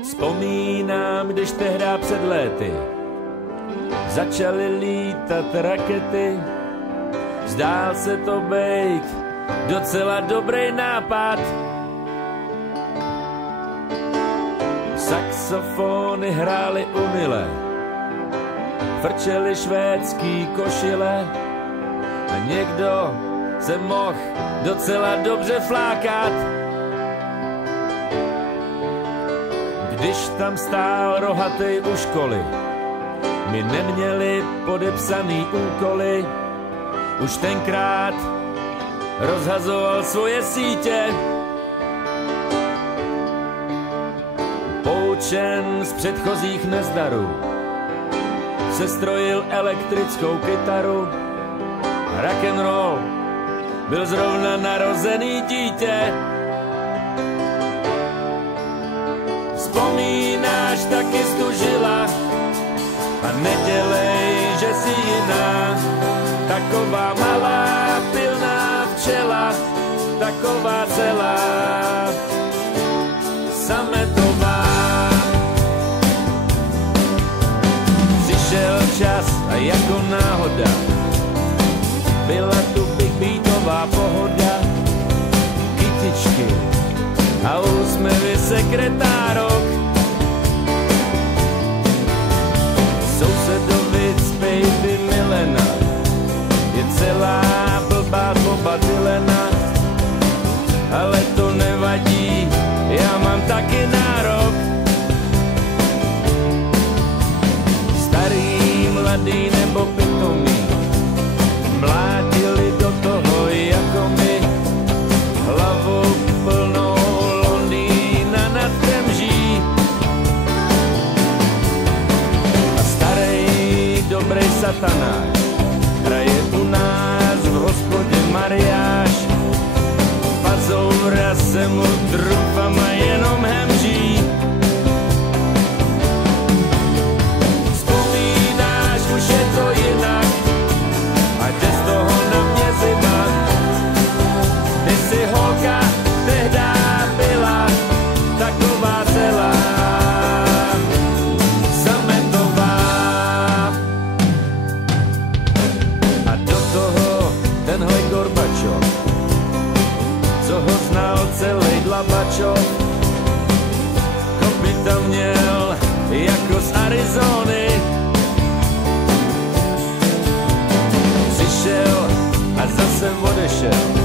Vzpomínám, když tehdy před léty začaly lítat rakety. Zdál se to být docela dobrý nápad. Saxofony hrály umile, frčely švédský košile a někdo se mohl docela dobře flákat. Když tam stál rohatej u školy, my neměli podepsaný úkoly. Už tenkrát rozhazoval svoje sítě. Poučen z předchozích nezdarů sestrojil elektrickou kytaru. Rock'n'roll byl zrovna narozený dítě. Vzpomínáš, taky stužila a nedělej, že jsi jiná. Taková malá pilná včela, taková celá sametová. Přišel čas a jako náhoda byla tu big beatová pohoda. Kytičky a úsměvy sekretárok. Sousedovic baby Milena je celá blbá Boba Dylana. Ale to nevadí, já mám taky nárok. Starý, mladý nebo pitomý mlátili do toho jako my. Hlavou plnou Londýna nad Temží. A starý, dobrý satanáš hraje u nás v hospodě mariáš. Pazoura se mu trufama jenom hemží. Vzpomínáš, už je to jinak a jde z toho na mě zima. Ty si holka tehda byla taková celá sametová. A do toho tenhle Gorbačov, co ho znal celý Dlabačov, kopyta měl jako z Arizony. Přišel a zase odešel.